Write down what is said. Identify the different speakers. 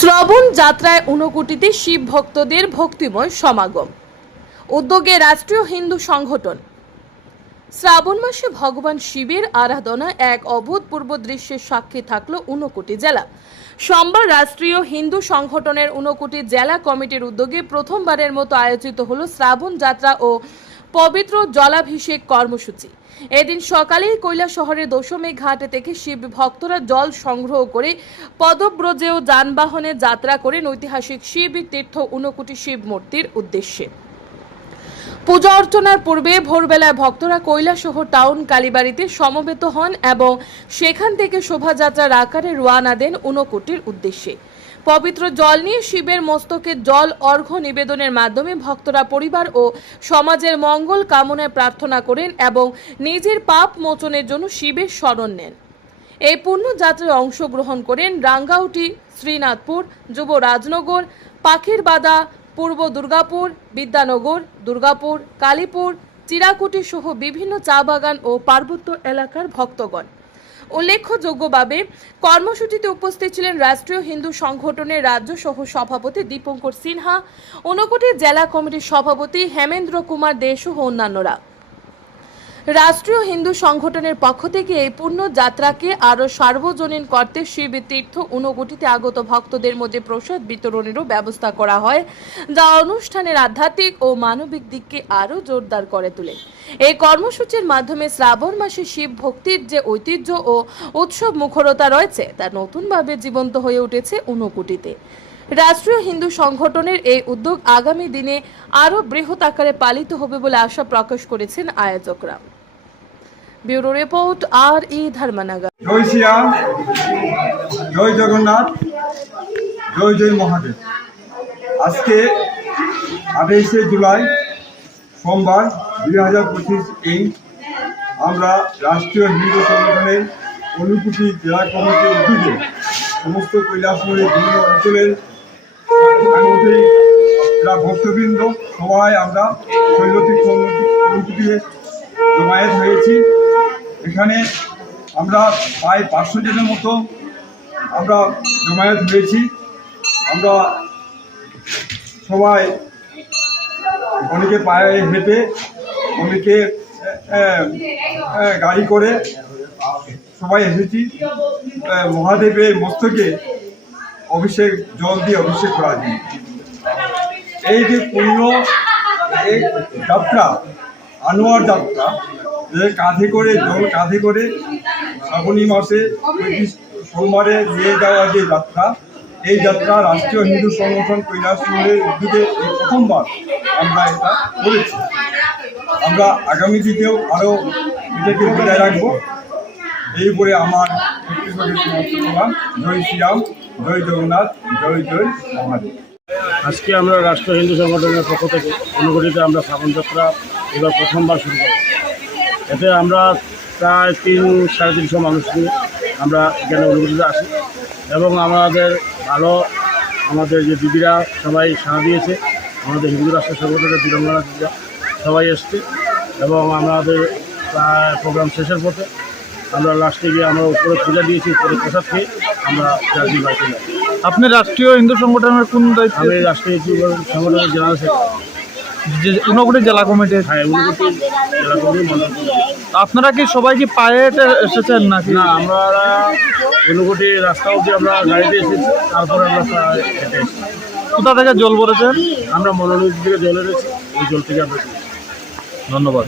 Speaker 1: শ্রবণ যাত্রায় ঊনকোটিতে শিব ভক্তদের ভক্তিময় সমাগম। উদ্যোগে রাষ্ট্রীয় হিন্দু সংগঠন। শ্রাবণ মাসে ভগবান শিবের আরাধনা এক অভূতপূর্ব দৃশ্যের সাক্ষী থাকল ঊনকোটি জেলা। সোমবার রাষ্ট্রীয় হিন্দু সংগঠনের ঊনকোটি জেলা কমিটির উদ্যোগে প্রথমবারের মতো আয়োজিত হলো শ্রাবণ যাত্রা ও পবিত্র জলাভিষেক কর্মসূচি। এদিন সকালেই কৈলা শহরের দশমী ঘাট থেকে শিব ভক্তরা জল সংগ্রহ করে পদব্রজেও যানবাহনে যাত্রা করেন ঐতিহাসিক শিব তীর্থ ঊনকোটি শিব মূর্তির উদ্দেশ্যে। পূজা অর্চনার পূর্বে ভোরবেলায় ভক্তরা কৈলাসহর টাউন কালীবাড়িতে সমবেত হন এবং সেখান থেকে শোভাযাত্রার আকারে রোয়ানা দেন ঊনকোটির উদ্দেশ্যে। পবিত্র জল নিয়ে শিবের মস্তকে জল, অর্ঘ্য নিবেদনের মাধ্যমে ভক্তরা পরিবার ও সমাজের মঙ্গল কামনায় প্রার্থনা করেন এবং নিজের পাপ মোচনের জন্য শিবের শরণ নেন। এই পূর্ণ যাত্রায় অংশগ্রহণ করেন রাঙ্গাউটি, শ্রীনাথপুর, যুব রাজনগর পাখির বাদা পূর্ব দুর্গাপুর, বিদ্যানগর, দুর্গাপুর, কালীপুর, চিরাকুটি সহ বিভিন্ন চা বাগান ও পার্বত্য এলাকার ভক্তগণ। উল্লেখযোগ্যভাবে কর্মসূচিতে উপস্থিত ছিলেন রাষ্ট্রীয় হিন্দু সংগঠনের রাজ্য সহ সভাপতি দীপঙ্কর সিনহা, ঊনকোটি জেলা কমিটির সভাপতি হেমেন্দ্র কুমার দেশ ও অন্যান্যরা। রাষ্ট্রীয় হিন্দু সংগঠনের পক্ষ থেকে এই পূর্ণ যাত্রাকে আরও সার্বজনীন করতে শিব তীর্থ, ঊনকোটিতে আগত ভক্তদের মধ্যে প্রসাদ বিতরণেরও ব্যবস্থা করা হয়, যা অনুষ্ঠানের আধ্যাত্মিক ও মানবিক দিককে আরও জোরদার করে তোলে। এই কর্মসূচির মাধ্যমে শ্রাবণ মাসে শিব ভক্তির যে ঐতিহ্য ও উৎসব মুখরতা রয়েছে, তা নতুনভাবে জীবন্ত হয়ে উঠেছে ঊনকোটিতে। রাষ্ট্রীয় হিন্দু সংগঠনের এই উদ্যোগ আগামী দিনে আরও বৃহৎ আকারে পালিত হবে বলে আশা প্রকাশ করেছেন আয়োজকরা। ব্যুরো রিপোর্ট আর ই ধর্মনগর
Speaker 2: জয় শ্রীরাম, জয় জগন্নাথ, জয় জয় মহাদেব। আজকে আঠাইশে জুলাই সোমবার দুই হাজার পঁচিশ এই আমরা রাষ্ট্রীয় হিন্দু সংগঠনের অনুভূতি জেলা কমিটির উদ্যোগে সমস্ত কৈলাসপুরের বিভিন্ন অঞ্চলের ভক্তবৃন্দ সবাই আমরা শৈলতীর্থ অনুভূতিতে জমায়েত হয়েছি। এখানে আমরা প্রায় পাঁচশো জনের মতো আমরা জমায়েত হয়েছি। আমরা সবাই অনেকে পায়ে হেঁটে, অনেকে গাড়ি করে সবাই এসেছি। মহাদেবের মস্তকে অভিষেক, জল দিয়ে অভিষেক করা যায় এই যে পূর্ণ যাত্রা আনোয়ার যাত্রা, যে কাঁধে করে জল কাঁধে করে শ্রাবণী মাসে সোমবারে নিয়ে যাওয়া যে যাত্রা, এই যাত্রা রাষ্ট্রীয় হিন্দু সংগঠন কৈলাসপুরের উদ্যোগে এই প্রথমবার আমরা এটা করেছি। আমরা আগামী দিনেও আরও এটাকে বজায় রাখব। এই বলে আমার জয় শ্রীরাম, জয় জগন্নাথ, জয় জয় মহাদেব।
Speaker 3: আজকে আমরা রাষ্ট্র হিন্দু সংগঠনের পক্ষ থেকে অনুগঠিত আমরা শ্রাবণ যাত্রা এবার প্রথমবার শুরু করি এতে আমরা প্রায় তিন, সাড়ে তিনশো মানুষ নিয়ে আমরা এখানে অনুগঠিত আসি এবং আমাদের ভালো আমাদের যে দিদিরা সবাই সাড়া দিয়েছে, আমাদের হিন্দু রাষ্ট্র সংগঠনের বীরঙ্গনা দিদিরা সবাই এসছে এবং আমাদের প্রায় প্রোগ্রাম শেষের পথে আমরা লাস্টে গিয়ে আমরা উপরে পূজা দিয়েছি উপরে প্রসাদ খেয়ে আমরা জার্জি বাড়িতে যাই
Speaker 4: আপনি রাষ্ট্রীয় হিন্দু সংগঠনের কোন দায়িত্বে?
Speaker 3: আমি রাষ্ট্রীয় সংগঠনের জেনারেল সেক্রেটারি
Speaker 4: যে ঊনকোটি জেলা কমিটির।
Speaker 3: হ্যাঁ জেলা কমিটি কমিটি।
Speaker 4: আপনারা কি সবাই কি পায়ে এসেছেন নাকি?
Speaker 3: না আমরা উনকোটি রাস্তা অবধি আমরা গাড়িতে এসেছি তারপরে আমরা হেঁটে এসেছি।
Speaker 4: কোথা থেকে জল ভরেছেন?
Speaker 3: আমরা মনোনীত থেকে জল রয়েছি ওই জল থেকে আমরা
Speaker 4: ধন্যবাদ।